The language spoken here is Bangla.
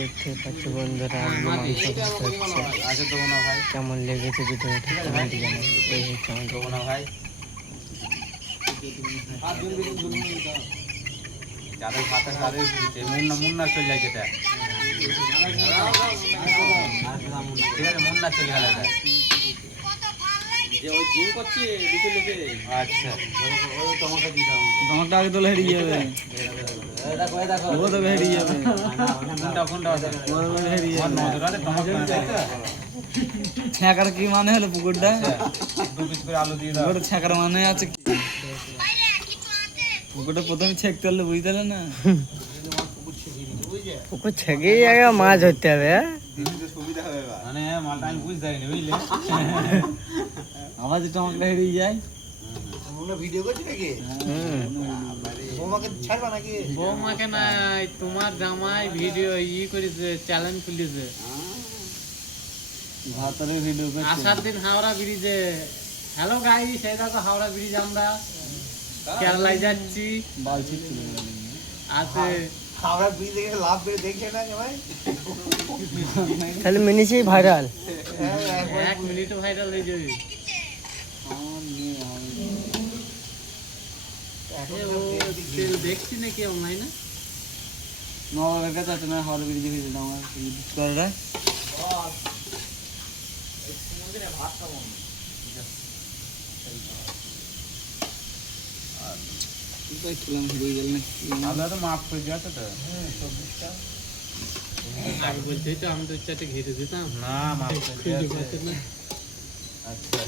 দেখতে পাচ্ছ বন্ধুরা, আজকে মাংস ভাত হচ্ছে। কেমন লেগেছে ভিডিওটা কমেন্ট জানান। এই হচ্ছে আমাদের ভাই যাদের ভাতা তাদের মুন্না চলে যায় যেটা ঠিক আছে, মুন্না চলে গেল আচ্ছা তোমারটা আগে তোলে হেরিয়ে যাবে, ও তো হেরিয়ে যাবে, ছ্যাঁকার কি মানে হলো পুকুরটা? আলু দিয়ে দাও। ছ্যাঁকার মানে আছে কি? পুকুরটা প্রথমে ছেঁকতে হলে বুঝতে পারলে না? পুকুর ছেঁকেই আগে মাছ ধরতে হবে। মানে মালটা আমি বুঝতে পারিনি বুঝলে। আবার যেটা আমাকে হেরিয়ে যায়। ভিডিও করছি নাকি? বৌমাকে ছাড়বা নাকি? বৌমাকে নাই, তোমার জামাই ভিডিও করেছে, চ্যালেঞ্জ খুলেছে। ভাতরে ভিডিও করছে। আসার দিন হাওড়া ব্রিজে, হ্যালো গাইস, এই দেখো হাওড়া ব্রিজ, আমরা কেরালায় যাচ্ছি। বালছি আছে হাওড়া ব্রিজ থেকে লাভ করে দেখে না ভাই? তাহলে মিনিশেই ভাইরাল। 1 মিনিটও ভাইরাল হয়ে যাবে। দেখছি নাকি অনলাইনে? নবাবের কাছে আছে না, হল ব্রিজে ভিডিও আমার করে খেলাম হেরিয়ে গেল না। আমরা তো মাফ করে দিয়েছে তো। আগে বলতেই তো আমি তো চারটে ঘিরে দিতাম না মাফ করে খুঁজে দিয়েছে। পাচ্ছে না। আচ্ছা